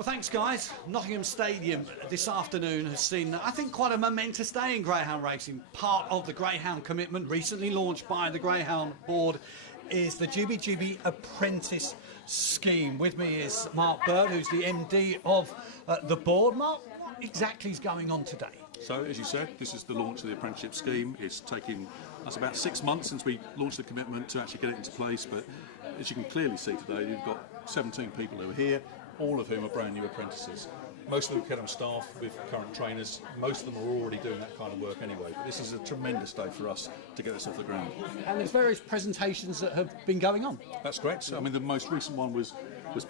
Well, thanks, guys. Nottingham Stadium this afternoon has seen, I think, quite a momentous day in greyhound racing. Part of the greyhound commitment, recently launched by the Greyhound Board, is the Gbgb Apprentice Scheme. With me is Mark Bird, who's the MD of the board. Mark, what exactly is going on today? So, as you said, this is the launch of the Apprenticeship Scheme. It's taken us about 6 months since we launched the commitment to actually get it into place, but as you can clearly see today, we've got 17 people who are here, all of whom are brand new apprentices. Most of them get on staff with current trainers. Most of them are already doing that kind of work anyway. But this is a tremendous day for us to get this off the ground. And there's various presentations that have been going on. That's correct. So, I mean, the most recent one was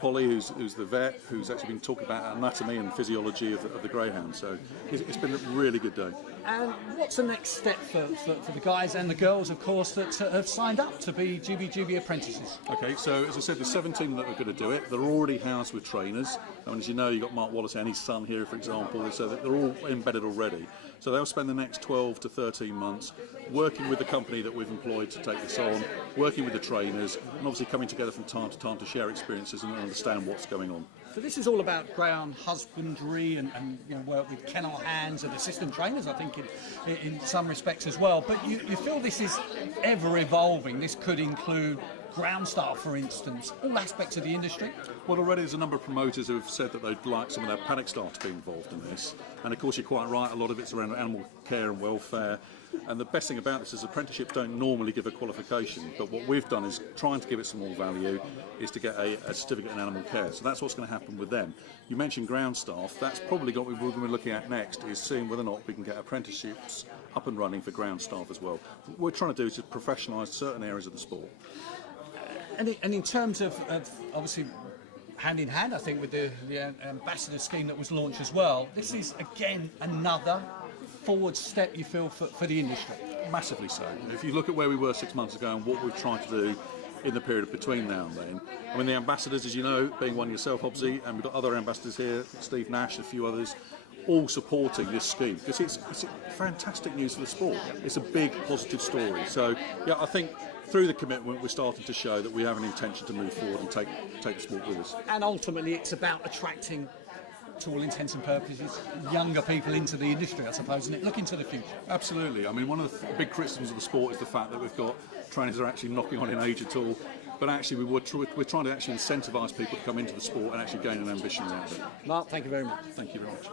Polly, who's the vet, who's actually been talking about anatomy and physiology of the greyhound. So it's been a really good day. And what's the next step for the guys and the girls, of course, that have signed up to be Gbgb apprentices? Okay, so as I said, there's 17 that are going to do it. They're already housed with trainers. I mean, as you know, you've got Mark Wallace and his son here, for example, so they're all embedded already. So they'll spend the next 12 to 13 months working with the company that we've employed to take this on, working with the trainers, and obviously coming together from time to time to share experiences and understand what's going on. So this is all about greyhound husbandry and work with kennel hands and assistant trainers, I think, in some respects as well. But you feel this is ever evolving. This could include ground staff, for instance, all aspects of the industry. Well, already there's a number of promoters who have said that they'd like some of their paddock staff to be involved in this. And of course, you're quite right, a lot of it's around animal care and welfare. And the best thing about this is apprenticeships don't normally give a qualification, but what we've done is trying to give it some more value, is to get a certificate in animal care. So that's what's going to happen with them. You mentioned ground staff. That's probably what we're going to be looking at next, is seeing whether or not we can get apprenticeships up and running for ground staff as well. What we're trying to do is to professionalise certain areas of the sport. And in terms of obviously hand in hand, I think, with the ambassador scheme that was launched as well, this is again another forward step, you feel, for the industry. Massively so. If you look at where we were 6 months ago and what we've tried to do in the period between now and then, I mean, the ambassadors, as you know, being one yourself, obviously, and we've got other ambassadors here, Steve Nash, a few others, all supporting this scheme, because it's fantastic news for the sport. It's a big positive story. So, yeah, I think through the commitment, we're starting to show that we have an intention to move forward and take the sport with us. And ultimately, it's about attracting, to all intents and purposes, younger people into the industry, I suppose, and look into the future. Absolutely. I mean, one of the big criticisms of the sport is the fact that we've got trainers that are actually knocking on in age at all. But actually, we're trying to actually incentivise people to come into the sport and actually gain an ambition around it. Mark, thank you very much. Thank you very much.